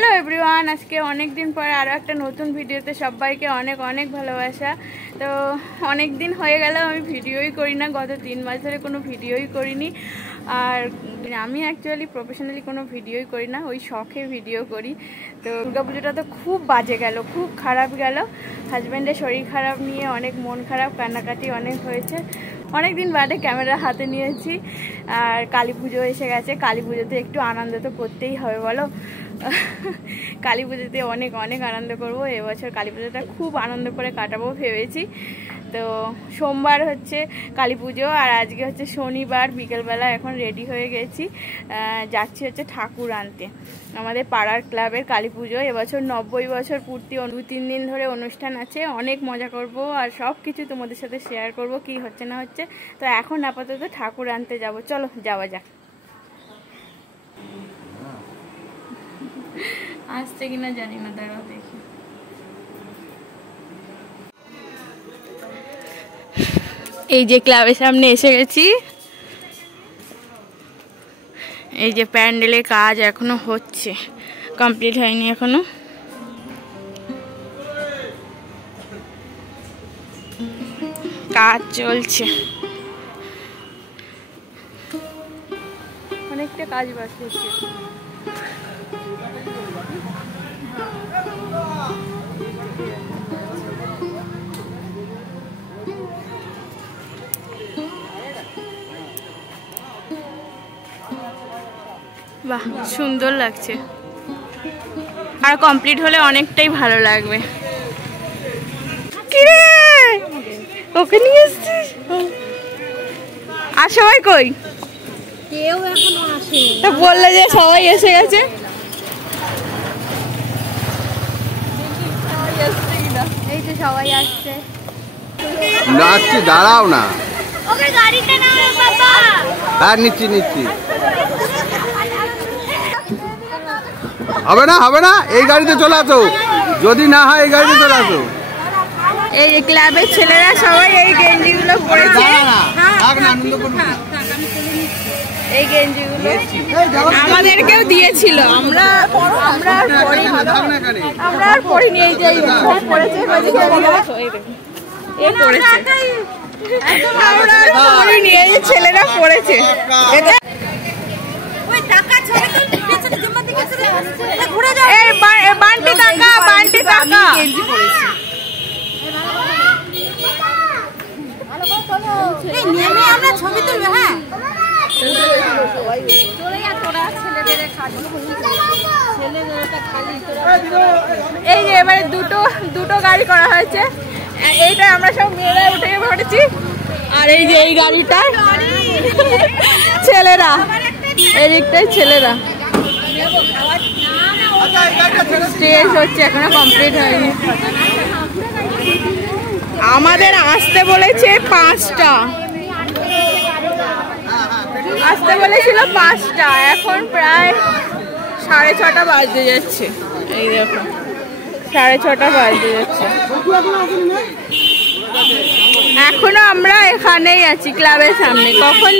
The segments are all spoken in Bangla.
হ্যালো এভরিওয়ান, আজকে অনেক দিন পর আরও একটা নতুন ভিডিওতে সবাইকে অনেক অনেক ভালোবাসা। তো অনেক দিন হয়ে গেল আমি ভিডিওই করি না, গত 3 মাস ধরে কোনো ভিডিওই করিনি। আর আমি অ্যাকচুয়ালি প্রফেশনালি কোনো ভিডিওই করি না, ওই শখে ভিডিও করি। তো দুর্গাপুজোটা তো খুব বাজে গেল, খুব খারাপ গেল। হাজব্যান্ডের শরীর খারাপ নিয়ে অনেক মন খারাপ, কান্নাকাটি অনেক হয়েছে। অনেক দিন বাদে ক্যামেরা হাতে নিয়েছি। আর কালী পুজো এসে গেছে, কালী পুজোতে একটু আনন্দ তো করতেই হবে বলো। কালী পুজোতে অনেক অনেক আনন্দ করবো এবছর। কালী পুজোটা খুব আনন্দ করে কাটাবো ভেবেছি। তো সোমবার হচ্ছে কালী পুজো, আর আজকে হচ্ছে শনিবার বিকেলবেলা। এখন রেডি হয়ে গেছি, যাচ্ছি হচ্ছে ঠাকুর আনতে। আমাদের পাড়ার ক্লাবের কালী পুজো এবছর 90 বছর পূর্তি। 2-3 দিন ধরে অনুষ্ঠান আছে, অনেক মজা করব আর সব কিছু তোমাদের সাথে শেয়ার করব কি হচ্ছে না হচ্ছে। তো এখন আপাতত ঠাকুর আনতে যাব, চলো যাওয়া যাক। আসছে কিনা জানি না, দাঁড়াও দেখি। এই যে ক্লাবের সামনে এসে গেছি। এই যে প্যান্ডেলের কাজ এখনো হচ্ছে, কমপ্লিট হয়নি এখনো। কাজ চলছে, অনেকটা কাজ বাকি আছে। বাহ, সুন্দর লাগছে। আর কমপ্লিট হলে অনেকটাই ভালো লাগবে। কিরে ওকে নিয়ে এসছিস? আর সবাই কই? কেউ এখনো আসেনি। তো বললে যে সবাই এসে গেছে। এই তো সবাই আসছে। নাচছি, দাঁড়াও না। ওকে গাড়িতে নাও বাবা। হ্যাঁ নিচ্ছি। হবে না হবে না, এই গাড়িতে চলে আসো। যদি না হয় এই গাড়িতে চলে আসো। এই যে ক্লাবের ছেলেরা সবাই এই গেঞ্জিগুলো পরেছে। এই গেঞ্জিগুলো আমাদেরকেও দিয়েছিল, আমরা আর পরিনি। এই যে পরেছে, আমরা আর পরিনি, এই ছেলেরা পরেছে। বান্টি টাকা আমরা ছবি তুলবো। হ্যাঁ এই যে এবারে দুটো গাড়ি করা হয়েছে। এইটা আমরা সব মেয়েরা উঠে পড়েছি, আর এই যে এই গাড়িটা ছেলেরা, এদিকটাই ছেলেরা। স্টেজ হচ্ছে, এখনো কমপ্লিট হয়নি। আমাদের আসতে বলেছে 5টা, আসতে বলেছিল 5টা, এখন প্রায় 6:30 বাজতে যাচ্ছে। এই দেখো 6:30 বাজতে যাচ্ছে। এখনো আমরা এখানেই আছি ক্লাবের সামনে। কখন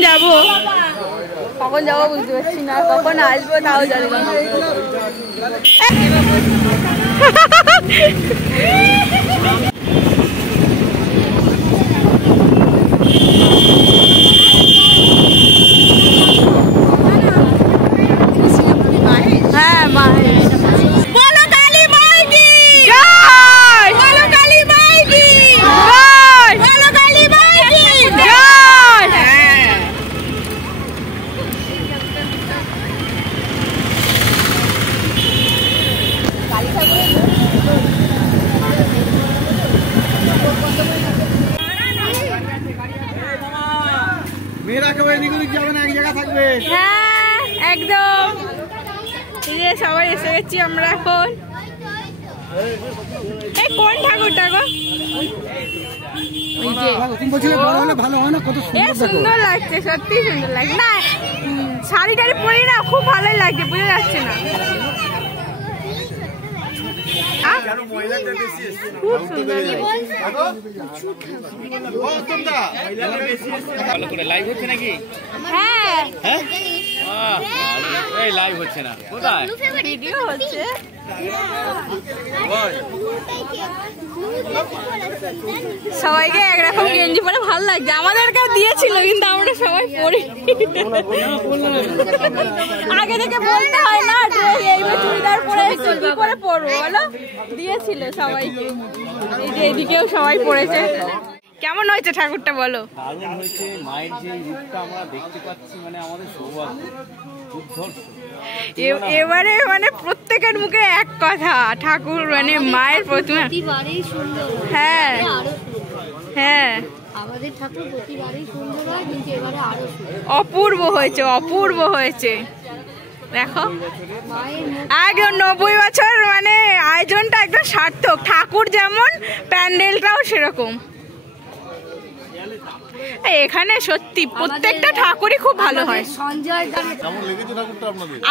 যাব বুঝতে পারছি না, কখন আসবো তাও জানি না। হ্যাঁ মাহে বলো কালী মাই কি জয়, বলো কালী মাই কি জয়, বলো কালী মাই কি জয়। মেয়েরা কেউ এদিক ওদিক যাবে না, এক জায়গা থাকবে। হ্যাঁ একদম। এই যে সবাই এসে গেছি আমরা এখন। এই কোন ঠাকুরটা গো? সুন্দর লাগছে, সত্যি সুন্দর লাগছে। না শাড়ি টাড়ি পরি না, খুব ভালোই লাগছে, বোঝা যাচ্ছে না। খুব সুন্দর লাগছে। হ্যাঁ এই লাইভ হচ্ছে না, কোথায় ভিডিও হচ্ছে। সবাইকে একরকম গেঞ্জি পরে ভালো লাগছে, আমাদেরকে দিয়েছিল কিন্তু আমরা সবাই পরি। আগে থেকে বলতে হয় না এইবার চুড়িদার পরে কি করে পরবো বলো, দিয়েছিল সবাইকে। এই যে এদিকেও সবাই পরেছে। কেমন হয়েছে ঠাকুরটা বলো? দারুণ হয়েছে। মায়ের যে রূপটা আমরা দেখতে পাচ্ছি, মানে আমাদের সৌভাগ্য। এবারে মানে প্রত্যেকের মুখে এক কথা, ঠাকুর মানে মায়ের প্রতিমা। হ্যাঁ হ্যাঁ, আমাদের ঠাকুর প্রতিবারই সুন্দর হয়, কিন্তু এবারে আরো অপূর্ব হয়েছে, অপূর্ব হয়েছে। দেখো আগে 90 বছর মানে আয়োজনটা একদম সার্থক। ঠাকুর যেমন, প্যান্ডেলটাও সেরকম। এখানে সত্যি প্রত্যেকটা ঠাকুরই খুব ভালো হয়।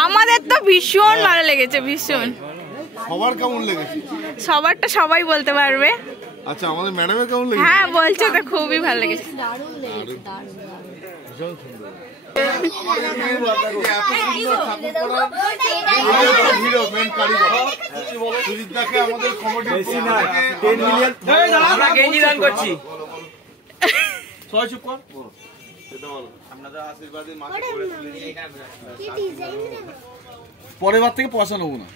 আমাদের তো ভীষণ ভালো লেগেছে, ভীষণ। সবার কেমন লেগেছে? সবারটা সবাই বলতে পারবে। আচ্ছা, আমাদের ম্যাডামের কেমন লেগেছে? হ্যাঁ বলছে তো, খুবই ভালো লেগেছে। দারুণ লেগেছে, দারুণ ভীষণ সুন্দর। এত সুন্দর ঠাকুর করার হিরো মেন কারিগর সুজিতদাকে আমাদের কমিটি 10 মিলিয়ন আমরা গেঞ্জি দান করছি। সবাই চুপ কর। এটা বলো, আপনাদের আশীর্বাদে মাকে করে তুলেছি। পরের বার থেকে পয়সা নেবো না।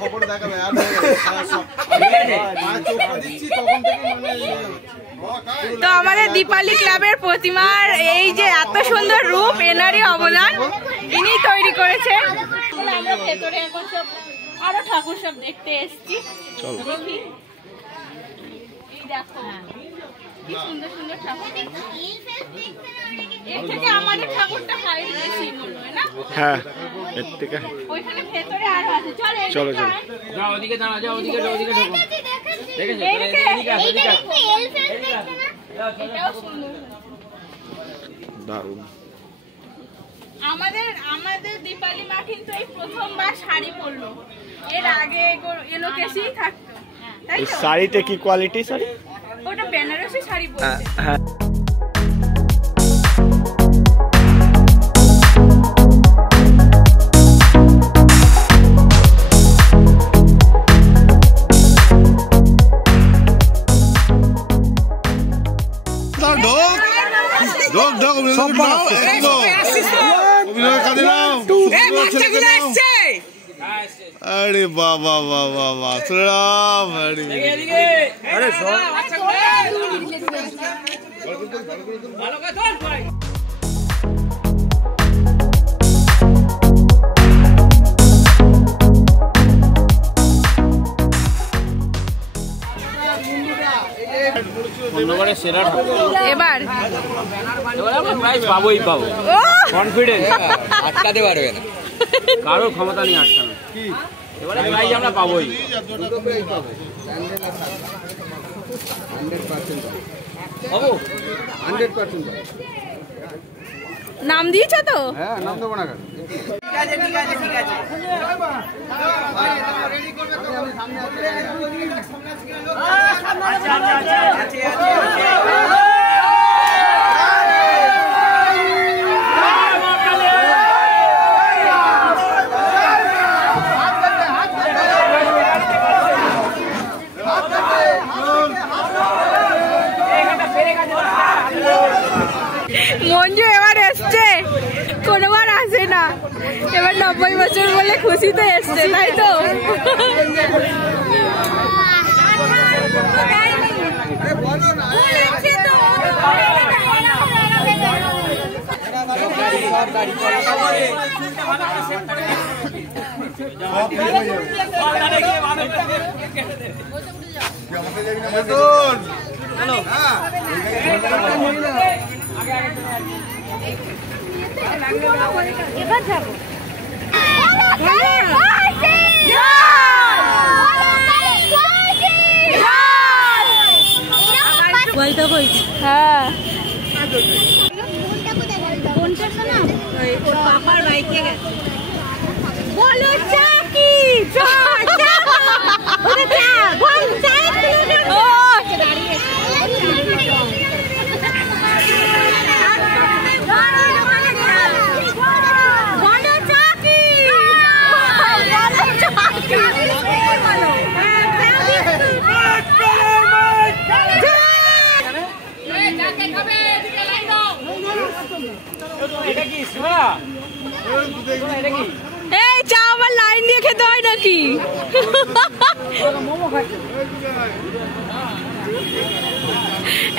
খবর দেখাবে আর তো আমাদের দীপালি ক্লাবের প্রতিমার এই যে এত সুন্দর রূপ, এনারই অবদান, ইনি তৈরি করেছেন। আমরা ভেতরে এখন সব আরো ঠাকুর সব দেখতে এসেছি। দেখি, এই দেখো কি সুন্দর সুন্দর ঠাকুর। এর থেকে আমাদের ঠাকুরটা হাইট বেশি মনে হয় না? হ্যাঁ, এর থেকে ওইখানে ভেতরে আরো আছে। চলো চলো চলো, যাও ওদিকে দাঁড়া, যাও ওদিকে, ওদিকে ঢোকো। দেখেছো? এদিকে আসো, এদিকে আসো। এটাও সুন্দর। দারুণ। আমাদের দীপালি মা কিন্তু এই প্রথমবার শাড়ি পরলো, এর আগে এলো কেসেই থাকতো, তাই এই তো? শাড়িতে কি কোয়ালিটি শাড়ি? ওটা বেনারসি শাড়ি পরছে। হ্যাঁ, अरे बाबा बाबा बाबा श्रीराम। अरे এবার আমরা প্রাইজ পাবোই পাবো, কনফিডেন্স। আটকাতে পারবে না, কারোর ক্ষমতা নেই আটকানো। এবারে প্রাইজ আমরা পাবোই। পাবো 100%। নাম দিয়েছো তো? হ্যাঁ, নাম দেবো না কেন? ঠিক আছে ঠিক আছে ঠিক আছে। মঞ্জু এবার এসছে, কোনোবার আসে না, এবার 90 বছর বলে খুশিতে এসছে, তাই তো? এবার যাবো। বলতে বলছি হ্যাঁ, কোনটা শোনা? ওর পাপার বাইকে গেছে। বলো চাকি চা চা ওরে চা বল চা ও দাঁড়িয়ে এই চা আবার লাইন দিয়ে খেতে হয় নাকি?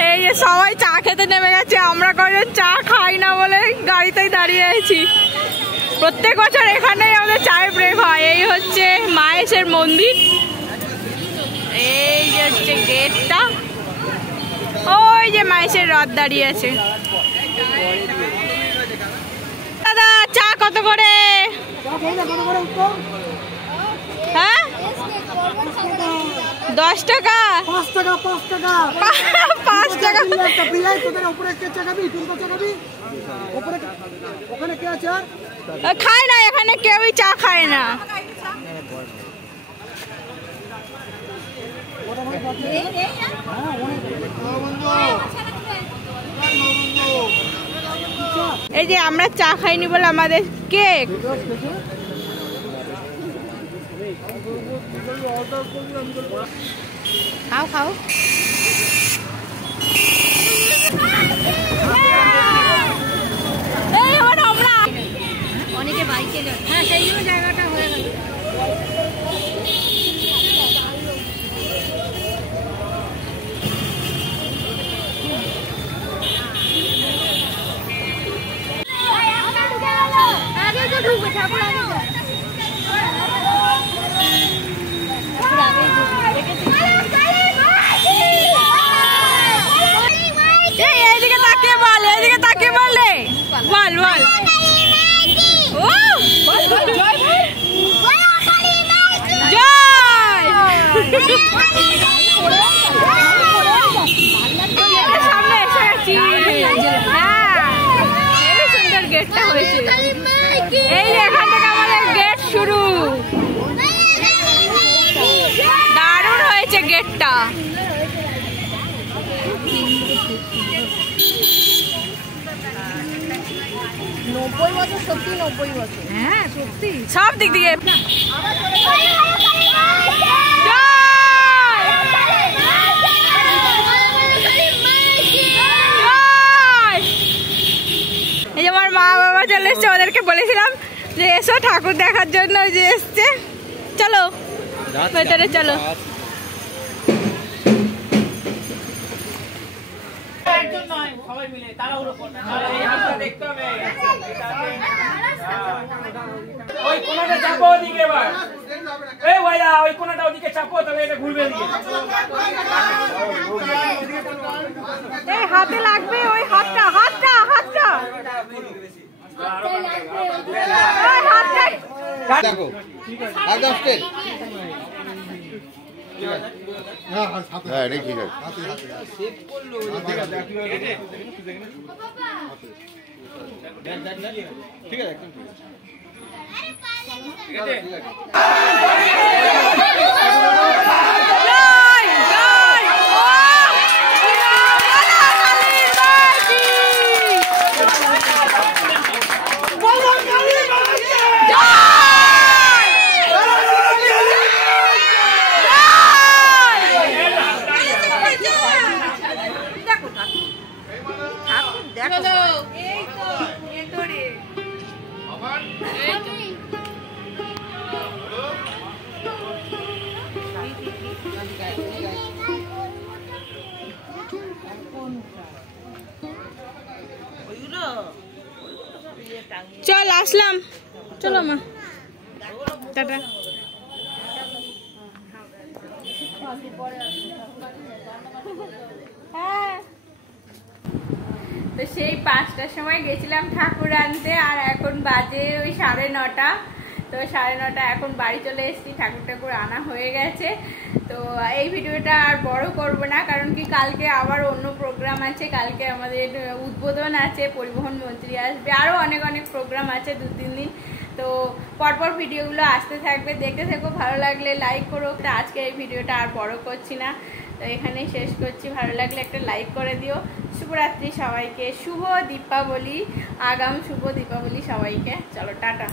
এই যে সবাই চা খেতে নেমে গেছে, আমরা কজন চা খাই না বলে গাড়িতেই দাঁড়িয়ে আছি। প্রত্যেক বছর এখানেই আমাদের চায়ের ব্রেক হয়। এই হচ্ছে মায়ের মন্দির, এই যে হচ্ছে গেটটা, ওই যে মায়ের রথ দাঁড়িয়ে আছে। দাদা চা কত করে? হ্যাঁ 10 টাকা। 5 টাকা 5 টাকা 5 টাকা। খায় না এখানে কেউই চা খায় না। এই যে আমরা চা খাইনি বলে আমাদের কেক। খাও খাও। অনেকে বাইকে যায়। হ্যাঁ সেই জন্য জায়গাটা হয়ে গেল। আগে তো ঢুকবে ঠাকুর আগে যা। এইদিকে তাকিয়ে বল, এইদিকে তাকিয়ে বললে বল বল। সামনে এসে গেছি। হ্যাঁ সুন্দর গেটটা হয়েছে। এই এখান থেকে আমাদের গেট শুরু। দারুণ হয়েছে গেটটা। হ্যাঁ সত্যি সব দিক দিয়ে। এই যে আমার মা বাবা চলে এসছে, ওদেরকে বলেছিলাম যে এসো ঠাকুর দেখার জন্য, যে এসছে। চলো ভেতরে চলো। ওই কোণাটা চাপো ওদিকে, এবার এই ভাইরা ওই কোণাটা ওদিকে চাপো, তবে এটা ঘুরবে এদিকে। এই হাতে লাগবে, ওই হাতটা হাতটা হাতটা দেখো একদম স্ট্রেট। হ্যাঁ এটাই ঠিক আছে। ঠিক আছে একদম ঠিক আছে। চল আসলাম, চলো মা টাটা। তো সেই 5টার সময় গেছিলাম ঠাকুর আনতে, আর এখন বাজে ওই 9:30। তো 9:30 এখন বাড়ি চলে এসেছি, ঠাকুর আনা হয়ে গেছে। তো এই ভিডিওটা আর বড় করব না, কারণ কি কালকে আবার অন্য প্রোগ্রাম আছে। কালকে আমাদের উদ্বোধন আছে, পরিবহন মন্ত্রী আসবে, আরও অনেক অনেক প্রোগ্রাম আছে 2-3 দিন। তো পরপর ভিডিওগুলো আসতে থাকবে, দেখতে থেকো। ভালো লাগলে লাইক করো। তো আজকে এই ভিডিওটা আর বড় করছি না, তো এখানেই শেষ করছি। ভালো লাগলে একটা লাইক করে দিও। শুভরাত্রি সবাইকে, শুভ দীপাবলি, আগাম শুভ দীপাবলি সবাইকে। চলো টাটা।